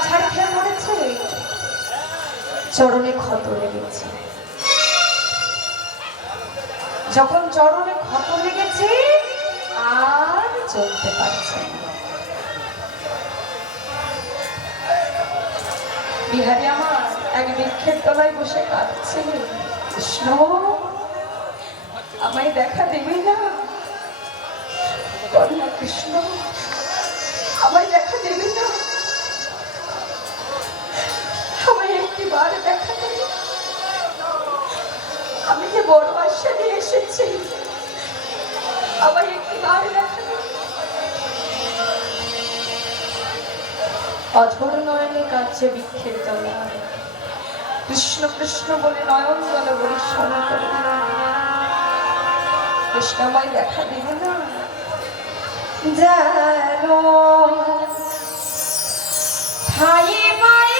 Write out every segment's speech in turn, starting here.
আছাড় খেয়ে পড়েছে, চরণে ক্ষত লেগেছে। যখন চরণে ক্ষত লেগেছে আর চলতে পারছে না। বিহারী আমার এক বৃক্ষের তলায় বসে কাঁদছে, কৃষ্ণ আমায় দেখা দেবে না? কৃষ্ণ আমায় দেখা দেবে না? আমায় একটি বার দেখা দেবে? আমি যে বড় আশা নিয়ে এসেছি, আমায় একটি বার দেখা দেবে? অঝোর নয়নে কাঁদছে বৃক্ষের তলায়, কৃষ্ণ কৃষ্ণ বলে নয়ন জলে বরিশন করে। কৃষ্ণ আমায় দেখা দেবে না? জানো ঠাই পায়ে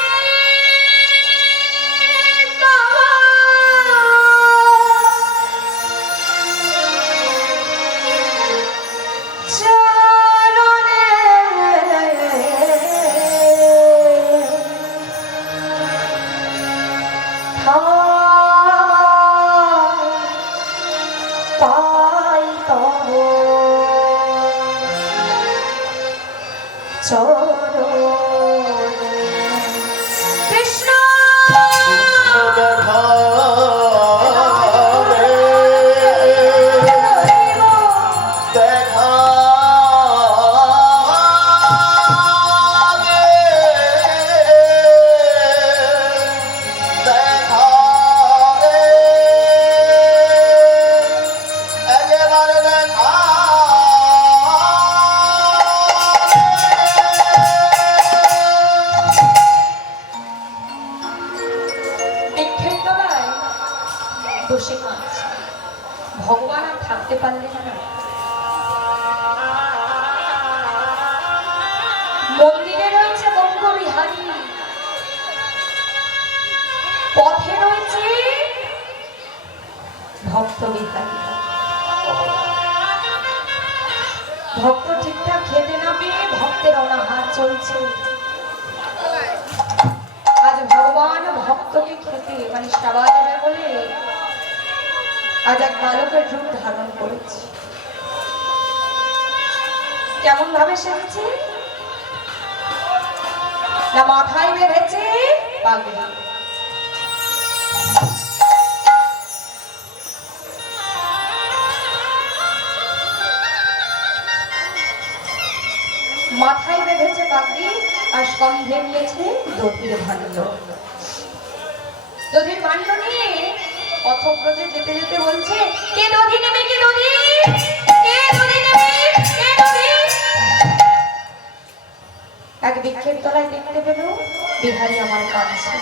বসে কাঁদছে। ভগবান আর থাকতে পারলেন না। মন্দিরে রয়েছে বঙ্গবিহারী, পথে রয়েছে ভক্ত বিহারী। ভক্ত ঠিকঠাক খেতে না পেয়ে ভক্তের অনাহার চলছে। আজ ভগবান ভক্তকে খেতে মানে সেবা দেবে বলে আজ এক বালকের রূপ ধারণ করেছে। কেমন ভাবে সেজেছে না, মাথায় বেঁধেছে পাগড়ি, মাথায় বেঁধেছে পাগড়ি আর সঙ্গে নিয়েছে দধির ভাণ্ড। দধির ভাণ্ড নিয়ে পথব্রজে যেতে যেতে বলছে, কে দধি নেবে, কে দধি, কে দধি নেবে, কে দধি? এক বৃক্ষের তলায় দেখতে পেল বিহারী আমার কাছে।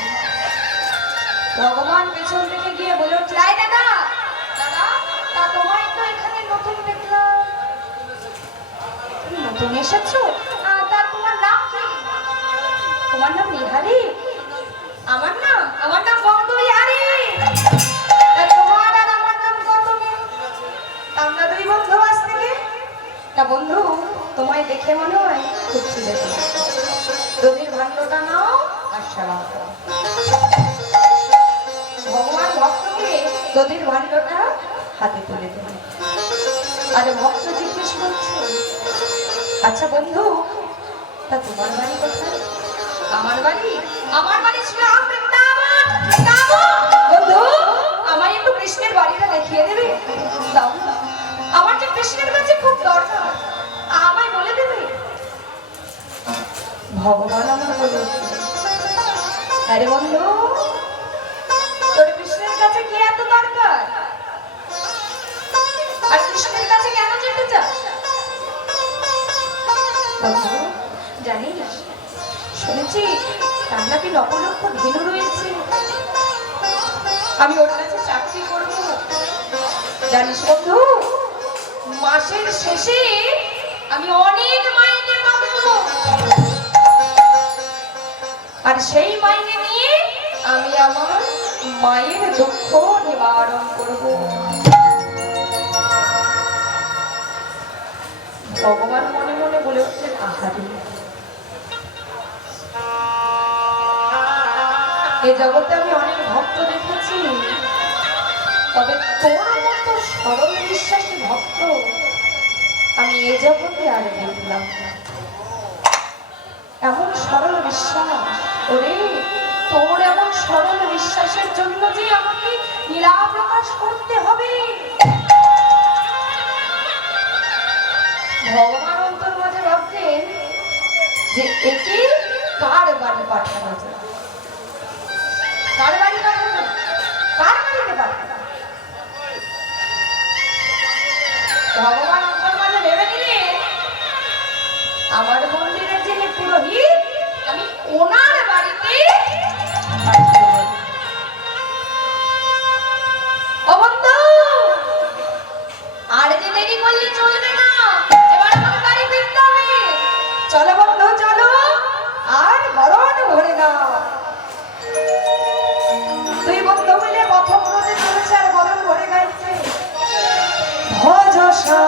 ভগবান পেছন থেকে গিয়ে বলে উঠল, আয় দাদা, দাদা তা তোমায় তো এখানে নতুন দেখলাম, নতুন এসেছো? তা তোমার নাম কি? তোমার নাম বিহারী? আমার নাম বঙ্গবিহারী। তোমার আর আমার নাম কত মিল? আমরা দুই বন্ধু আজ থেকে। তা বন্ধু, তোমায় দেখে মনে হয় খুব ছিলে। দধির ভাণ্ডটা নাও আর সেবা করো। ভগবান ভক্তকে দধির ভাণ্ডটা হাতে তুলে দেবে। আরে ভক্ত জিজ্ঞেস করছে, আচ্ছা বন্ধু, তা তোমার বাড়ি কোথায়? আমার বাড়ি ছিল বৃন্দাবন। বন্ধু, আমায় একটু কৃষ্ণের বাড়িটা দেখিয়ে দেবে? দাও, আমার যে কৃষ্ণের কাছে খুব দরকার, আমায় বলে দেবে? ভগবান আমার বলে, আরে বন্ধু, তোর কৃষ্ণের কাছে কি এত দরকার? আর কৃষ্ণের কাছে কেন যেতে চাস? বন্ধু জানিস, শুনেছি তার নাকি লক্ষ লক্ষ ধেনু রয়েছে, আমি ওর কাছে চাকরি করব। জানিস বন্ধু, মাসের শেষে আমি অনেক মাইনে পাবো, আর সেই মাইনে নিয়ে আমি আমার মায়ের দুঃখ নিবারণ করব। ভগবান মনে মনে বলে উঠলেন, আহারে এই জগতে আমি অনেক ভক্ত দেখেছি, তবে তোর মতো সরল বিশ্বাসী ভক্ত আমি এই জগতে আর দেখলাম না। এমন সরল বিশ্বাস, ওরে তোর এমন সরল বিশ্বাসের জন্য যে আমাকে লীলা প্রকাশ করতে হবে। ভগবান অন্তর মাঝে ভাবছেন যে একে কার বাড়ি পাঠানো যায়, কার বাড়ি পাঠানো, কার বাড়িতে পাঠানো। ভগবান অন্তর মাঝে ভেবে নিলেন আমার মন্দিরের যিনি পুরোহিত আমি ওনার বাড়িতে আর যে দেরি করলে চলবে না, এবার আমাকে বাড়ি ফিরতে হবে। চলো বন্ধু চলো, আর বরণ ভরে দাও। দুই বন্ধু মিলে প্রথম রোজে চলেছে আর বরণ ভরে গাইছে ভজসা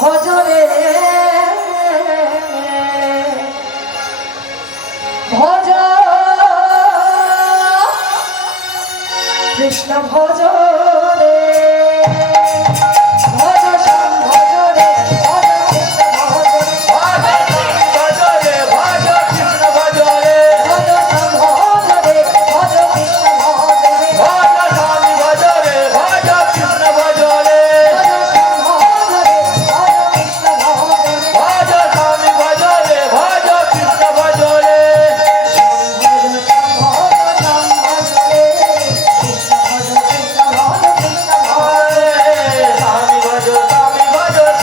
ভজরে ভজ কৃষ্ণ ভজ রে ভজ শ্যাম ভজ রে ভজ কৃষ্ণ ভজ রে ভজ রে ভজ কৃষ্ণ ভজ রে ভজ শ্যাম ভজ রে ভজ কৃষ্ণ ভজ রে ভজ স্বামী ভজ রে ভজ কৃষ্ণ ভজ রে ভজ শ্যাম ভজ রে ভজ কৃষ্ণ ভজ রে ভজ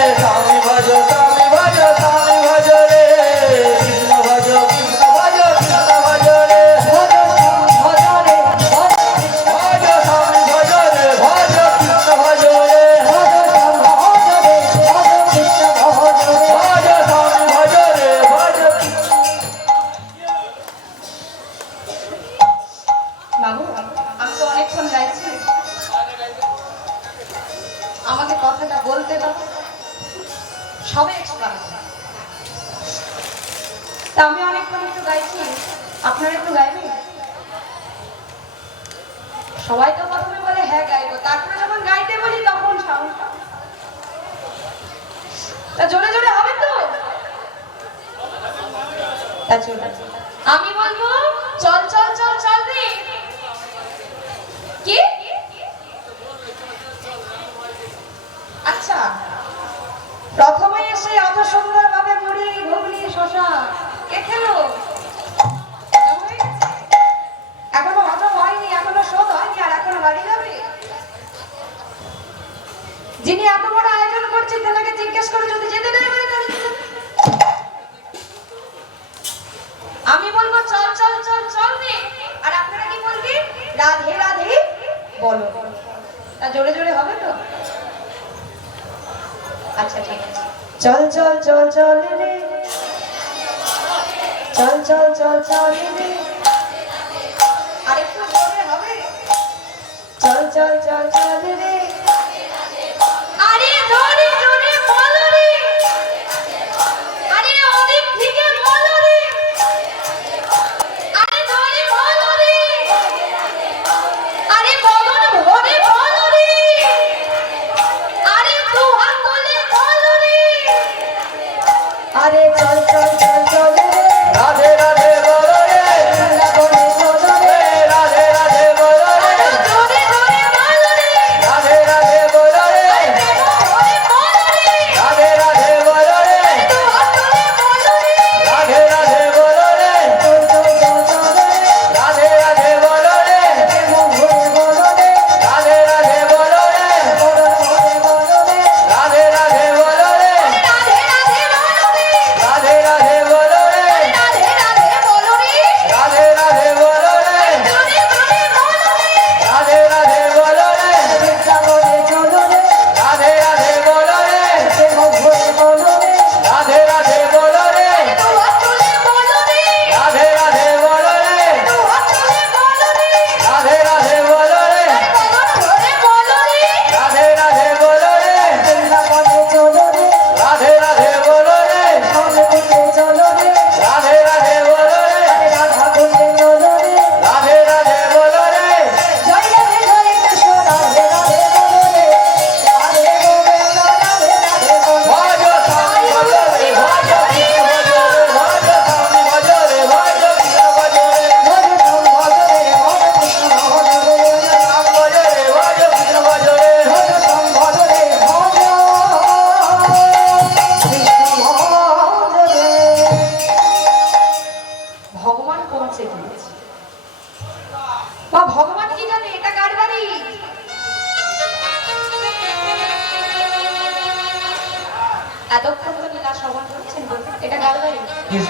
স্বামী ভজ রে ভজ কৃষ্ণ ভজ রে আমাকে কথাটা বলতে দাও, সবাই তা আমি অনেকক্ষণ একটু গাইছি, আপনারা একটু গাইবেন? সবাই তো প্রথমে বলে হ্যাঁ গাইবো, তারপরে যখন গাইতে বলি তখন সাহসটা তা জোরে জোরে হবে তো। আমি বলবো চল চল চল চল রে, কি আচ্ছা প্রথমে এসে অত সুন্দর ভাবে মুড়ি ঘুগনি শশা কে খেলো? এখনো হজম হয়নি, এখনো শোধ হয়নি, আর এখনো বাড়ি যাবে? যিনি এত বড় আয়োজন করছে তেনাকে জিজ্ঞেস করে যদি যেতে দেয় আমি বলবো চল চল চল চল রে, আর আপনারা কি বলবেন? রাধে রাধে বলো। তা জোরে জোরে হবে তো? আচ্ছা ঠিক আছে, চল চল চল চল রে, চল চল চল চল রে, আরেকটু জোরে হবে, চল চল চল চল রে, আরে জোরে জোরে বলো রে, আরে ওদিক থেকে বলো রে, আরে জোরে বলো রে, আরে বলো না ভরে বলো রে, আরে তু হাত তুলে বলো রে, আরে চল চল চল চল রে, রাধে রাধে বলো রে, রাধে বলো রে, রাধে রাধে বলো রে, জোরে জোরে বলো রে, রাধে রাধে বলো রে, জোরে বলো রে,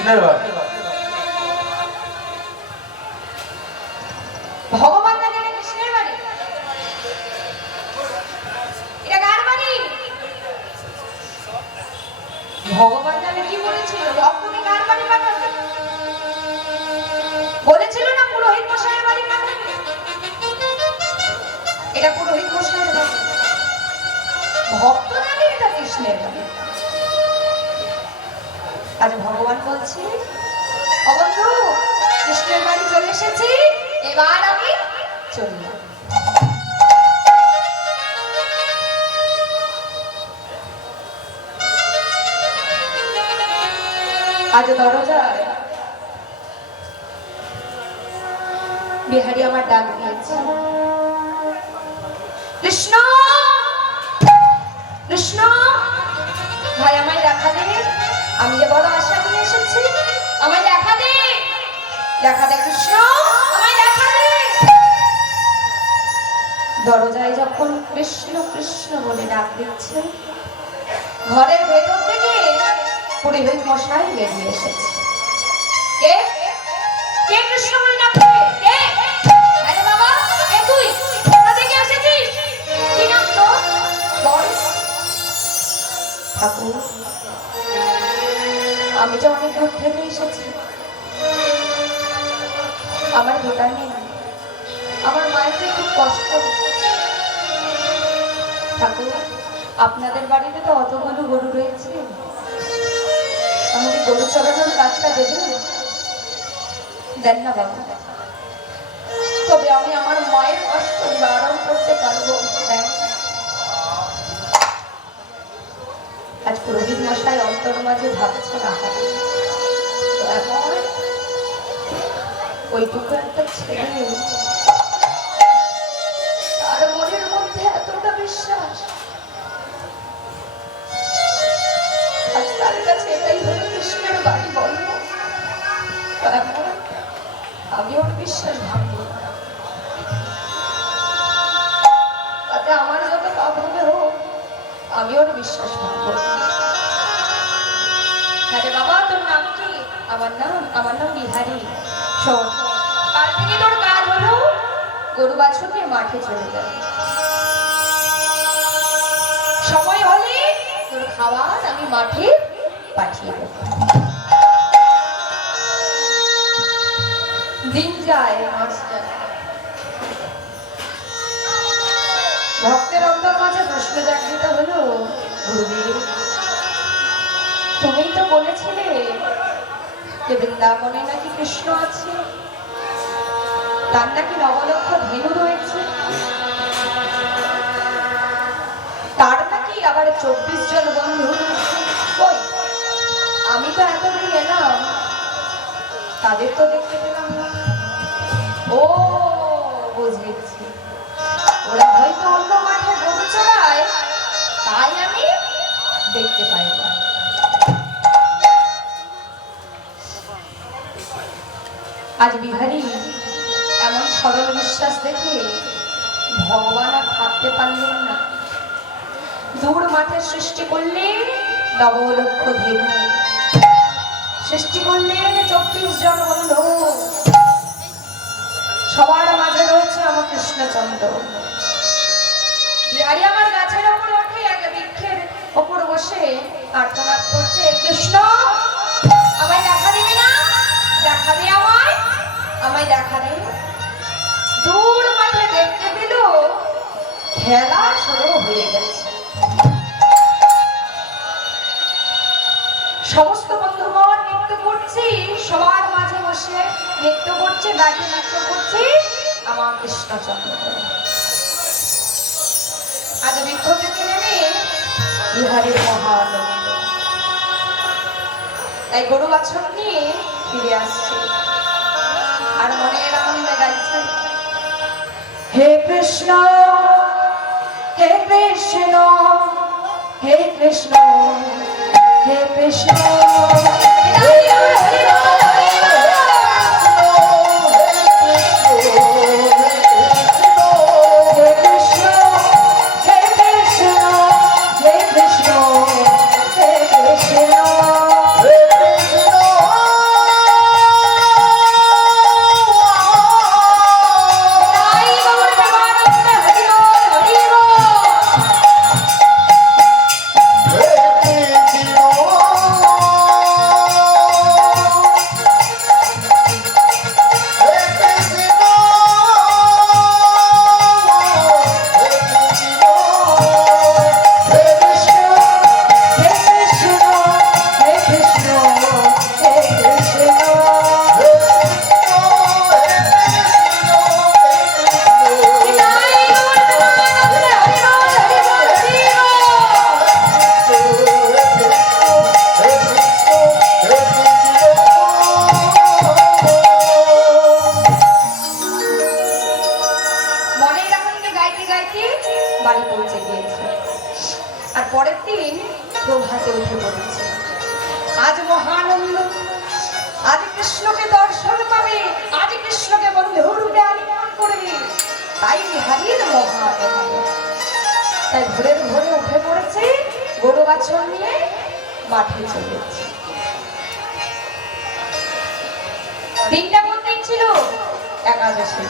কৃষ্ণের বাড়ি। ভগবান জানে এটা কৃষ্ণের বাড়ি? এটা কার বাড়ি? ভগবান জানে কি বলেছিল? ভক্তকে কার বাড়ি পাঠাবে? বলেছিল না পুরোহিত মশাইয়ের বাড়ি পাঠাবে? এটা পুরোহিত মশাইয়ের বাড়ি। ভক্ত জানে এটা কৃষ্ণের বাড়ি। আজ ভগবান বলছে, ও বন্ধু, কৃষ্ণের বাড়ি চলে এসেছি, এবার আমি চললাম। আজ দরজায় বিহারী আমার ডাক দিয়েছে, কৃষ্ণ কৃষ্ণ ভাই, আমায় দেখা দে, আমি যে বড় আশা নিয়ে এসেছি, আমায় দেখা দে, দেখা দে কৃষ্ণ, আমায় দেখা দে। দরজায় যখন কৃষ্ণ কৃষ্ণ বলে ডাক দিচ্ছে, ঘরের ভেতর থেকে পুরোহিত মশাই বেরিয়ে এসেছে। কে কে কৃষ্ণ বলে ডাকছে? কে? আরে বাবা, কে তুই? কোথা থেকে এসেছিস? কি নাম তোর? বল। ঠাকুর, আমি যে অনেক দূর থেকে এসেছি, আমার ভোটার নেই, আমার মায়ের যে খুব কষ্ট। ঠাকুর, আপনাদের বাড়িতে তো অতগুলো গরু রয়েছে, আমাকে গরু চড়ানোর কাজটা দেবেন? দেন না বাবা, তবে আমি আমার মায়ের কষ্ট নিবারণ করতে পারবো। আজ পুরোহিত মশাই অন্তর মাঝে ভাবছে, এখন ওইটুকু একটা ছেলে, তার মনের মধ্যে এতটা বিশ্বাস, আজ তার কাছে এটাই হলো কৃষ্ণের বাড়ি বলবো, আমি ওর বিশ্বাস ভাববো, তাতে আমার যত পাপ হবে হোক, আমি ওর বিশ্বাস ভাববো। আরে বাবা, তোর নাম কি? আমার নাম বিহারী। শোন, কাল থেকে তোর কাজ হলো গরু বাছুর নিয়ে মাঠে চলে যাবে, সময় হলে তোর খাবার আমি মাঠে পাঠিয়ে দেব। দিন যায়, মাস যায়, ভক্তের অন্তর মাঝে প্রশ্ন জাগৃত হলো, গুরুদেব, তুমিই তো বলেছিলে যে বৃন্দাবনে নাকি কৃষ্ণ আছে, তার নাকি নবলক্ষ ধেনু রয়েছে, তার নাকি আবার 24 জন বন্ধু। কই, আমি তো এতদিন এলাম, তাদের তো দেখতে পেলাম না। ও বুঝেছি, ওরা হয়তো অন্য মাঠে গরু চড়ায়, তাই আমি দেখতে পাই না। আজ বিহারী এমন সরল বিশ্বাস দেখে ভগবান আর থাকতে পারলেন না, দূর মাঠের সৃষ্টি করলেন নবলক্ষ ধেনু, সৃষ্টি করলেন 24 জন বন্ধু, সবার মাঝে রয়েছে আমার কৃষ্ণচন্দ্র। বিহারী আমার গাছের ওপর ওঠে, এক বৃক্ষের ওপর বসে আর্তনাদ করছে, কৃষ্ণ আমায় দেখা দিবি না? দেখা দে আমায়, আমায় দেখা দে। দূর মাঠে দেখতে পেল খেলা শুরু হয়ে গেছে, সমস্ত বন্ধুগণ নৃত্য করছি, সবার মাঝে বসে নৃত্য করছে, দাঁড়িয়ে নৃত্য করছি আমার কৃষ্ণচন্দ্র। আজ বৃক্ষ থেকে নেমে বিহারীর মহানন্দ, তাই গরু বাছুর নিয়ে ফিরে আসছে, আর মনের আনন্দে গাইছে, হে কৃষ্ণ হে কৃষ্ণ হে কৃষ্ণ হে কৃষ্ণ। আজ কৃষ্ণকে দর্শন পাবে, আজ কৃষ্ণকে বন্ধুর রূপে আলিঙ্গন করবে, তাই বিহারীর মহান। তাই ভোরের ভোরে উঠে পড়েছে, গরু বাছুর নিয়ে মাঠে চলেছে। দিনটা কোন দিন ছিল? একাদশী।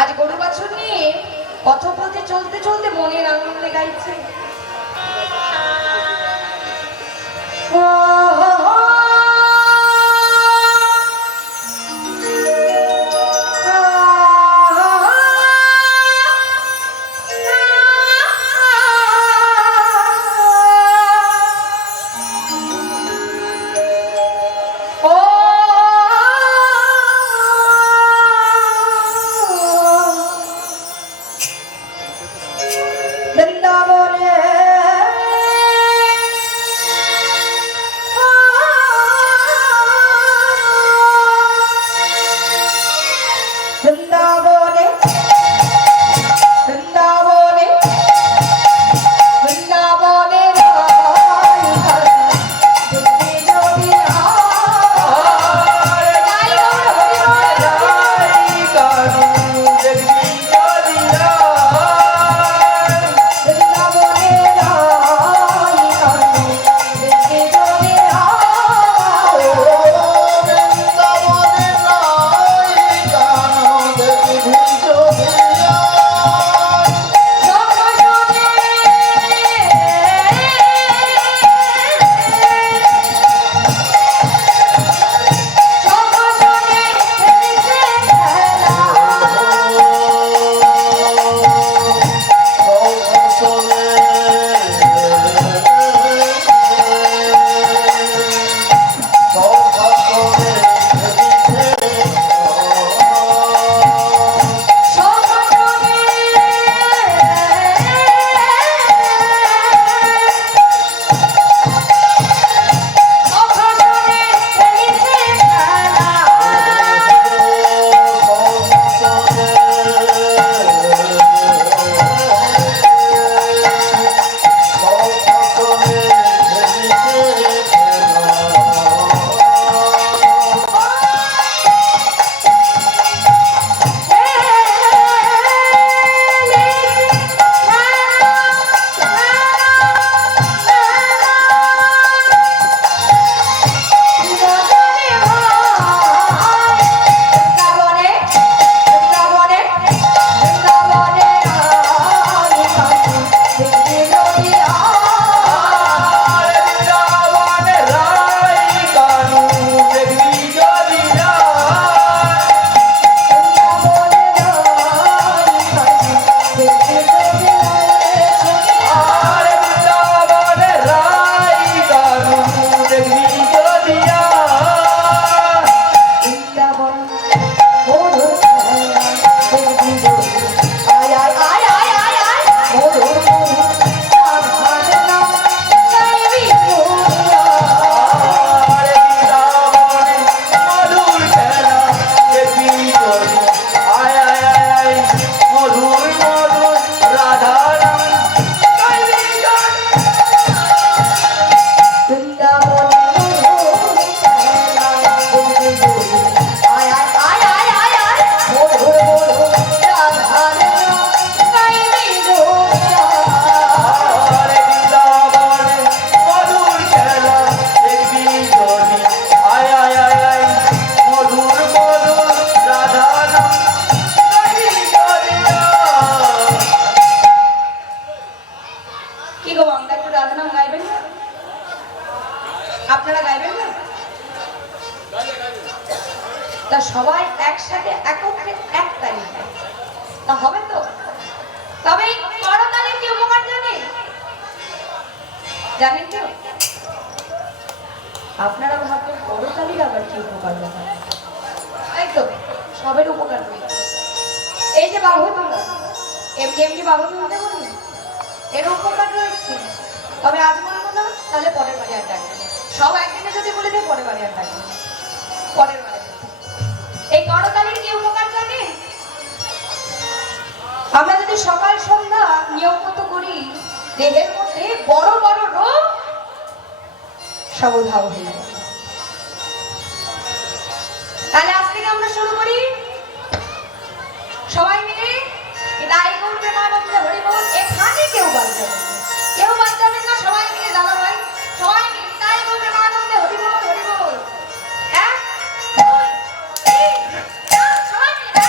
আজ গরু বাছুর নিয়ে পথপথে চলতে চলতে মনের আনন্দে গাইছে, তা সবাই একসাথে একত্রে এক তারিখ তা হবে তো? তবে করতালির কি উপকার জানেন? জানেন কেউ? আপনারা ভাববেন করতালির আবার কি উপকার জানেন? এই তো সবের উপকার রয়েছে। এই যে বাহু তোলা, এমনি এমনি বাহু তুলতে বলুন, এর উপকার রয়েছে। তবে আজ বলবো না, তাহলে পরের বারে আর ডাকবেন। সব একদিনে যদি বলে দেয় পরের বারে আর ডাকবেন, পরের বারে। এই করতালির কি উপকার জানেন? আমরা যদি সকাল সন্ধ্যা নিয়ম মতো করি দেহের মধ্যে বড় বড় রোগ সব উধাও হয়ে গেল। তাহলে আজ থেকে আমরা শুরু করি সবাই মিলে গাই গৌর প্রেমানন্দে হরি বল। এখানে কেউ বাদ যাবেন না, কেউ বাদ যাবেন না, সবাই মিলে দাদা ভাই সবাই মিলে গাই গৌর প্রেমানন্দে হরি বল হরি বল। এক দুই তিন চার সবাই মিলে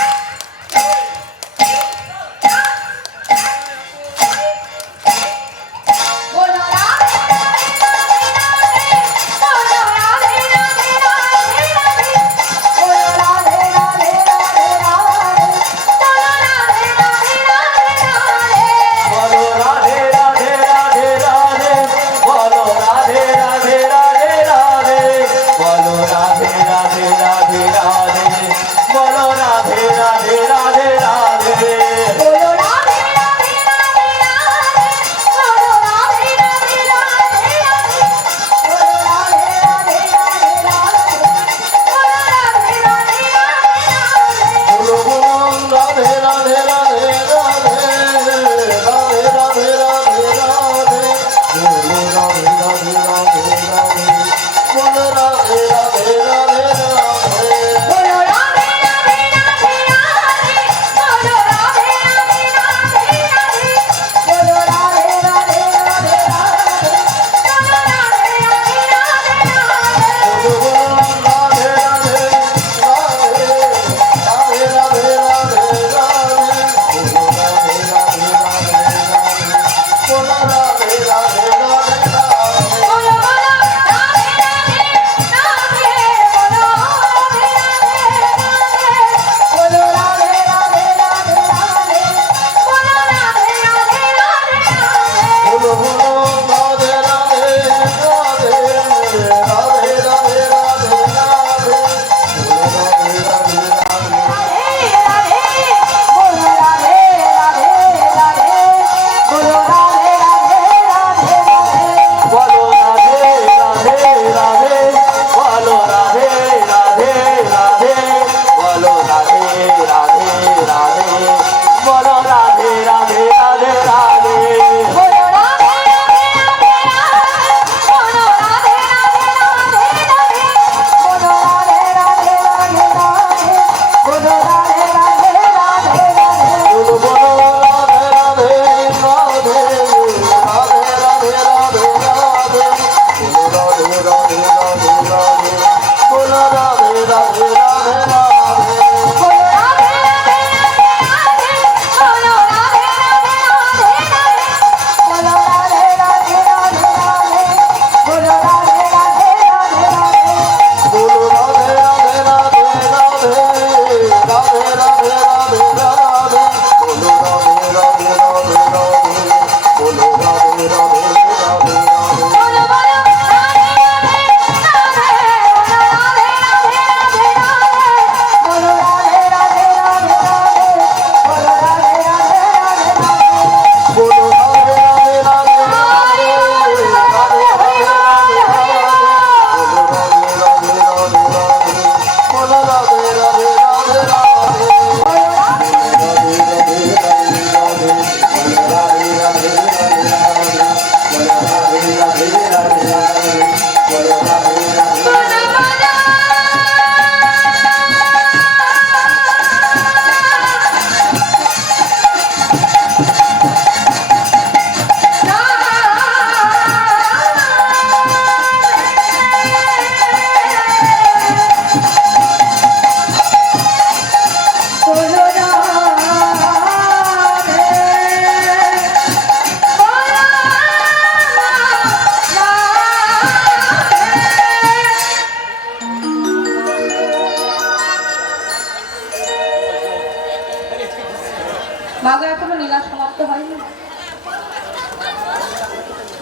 মাগো এখনো লীলা সমাপ্ত হয়নি,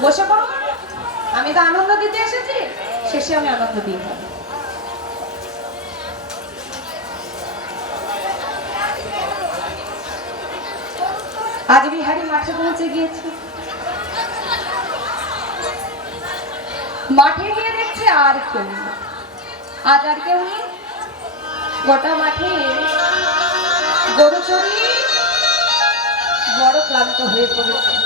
বসে পড়ো। আমি তো আনন্দ দিতে এসেছি, শেষে আমি আনন্দ দিয়ে যাবো। আজ বিহারি মাঠে পৌঁছে গিয়েছে, মাঠে গিয়ে দেখছে আর কেউ নেই। আজ আর কেউ নেই, গোটা মাঠে গরু চড়িয়ে বড় ক্লান্ত হয়ে পড়েছে।